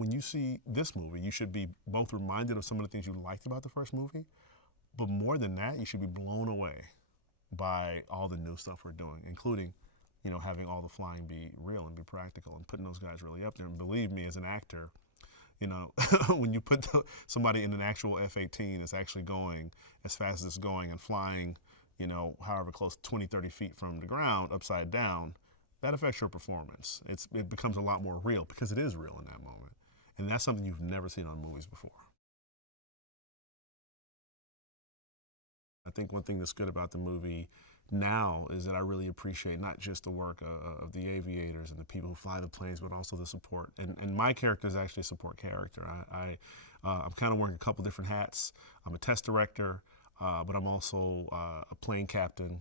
when you see this movie, you should be both reminded of some of the things you liked about the first movie, but more than that, you should be blown away by all the new stuff we're doing, including, having all the flying be real and be practical and putting those guys really up there. And believe me, as an actor, when you put somebody in an actual F-18 that's actually going as fast as it's going and flying, however close, 20, 30 feet from the ground, upside down, that affects your performance. It becomes a lot more real because it is real in that moment. And that's something you've never seen on movies before. I think one thing that's good about the movie now is that I really appreciate not just the work of the aviators and the people who fly the planes, but also the support. And my character is actually a support character. I'm kind of wearing a couple different hats. I'm a test director, but I'm also a plane captain.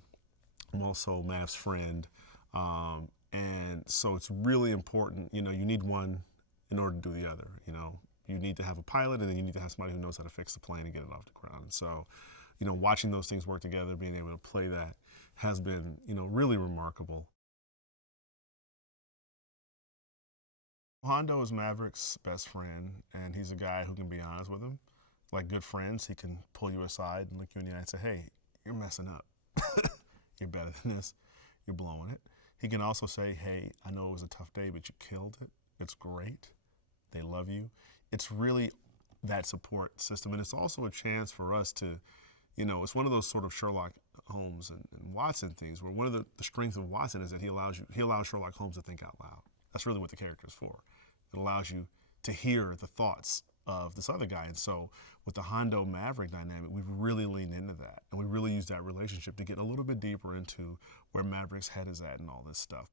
I'm also Mav's friend. And so it's really important, you need one in order to do the other, You need to have a pilot, and then you need to have somebody who knows how to fix the plane and get it off the ground. And so, watching those things work together, being able to play that has been, really remarkable. Hondo is Maverick's best friend, and he's a guy who can be honest with him. Like good friends, he can pull you aside and look you in the eye and say, hey, you're messing up. You're better than this. You're blowing it. He can also say, hey, I know it was a tough day, but you killed it. It's great. They love you. It's really that support system. And it's also a chance for us to, it's one of those sort of Sherlock Holmes and Watson things where one of the strengths of Watson is that he allows Sherlock Holmes to think out loud. That's really what the character is for. It allows you to hear the thoughts of this other guy. And so with the Hondo Maverick dynamic, we've really leaned into that. And we really used that relationship to get a little bit deeper into where Maverick's head is at and all this stuff.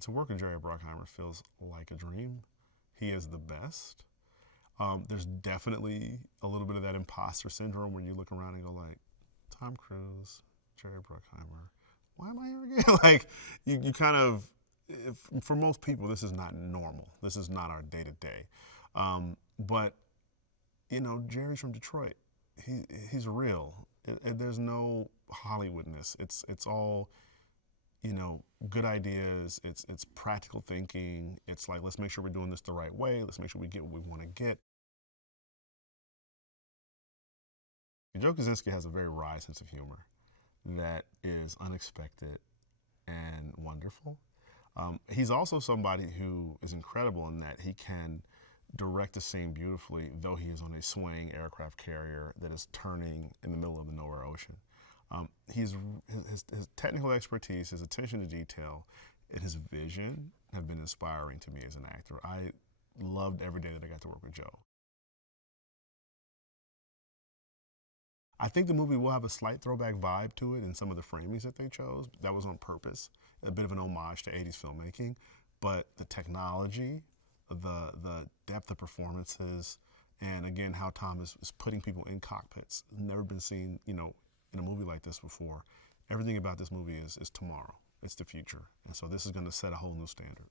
To work with Jerry Bruckheimer feels like a dream. He is the best. There's definitely a little bit of that imposter syndrome when you look around and go like, Tom Cruise, Jerry Bruckheimer, why am I here again? Like, you kind of, for most people, this is not normal. This is not our day-to-day. But, Jerry's from Detroit. He's real. There's no Hollywoodness. It's all, good ideas. It's practical thinking. It's like, let's make sure we're doing this the right way. Let's make sure we get what we want to get. Joe Kosinski has a very wry sense of humor that is unexpected and wonderful. He's also somebody who is incredible in that he can direct a scene beautifully, though he is on a swaying aircraft carrier that is turning in the middle of the nowhere ocean. His technical expertise, his attention to detail, and his vision have been inspiring to me as an actor. I loved every day that I got to work with Joe. I think the movie will have a slight throwback vibe to it in some of the framings that they chose. That was on purpose, a bit of an homage to 80s filmmaking. But the technology, the depth of performances, and again, how Tom is putting people in cockpits, never been seen, in a movie like this before. Everything about this movie is tomorrow. It's the future. And so this is going to set a whole new standard.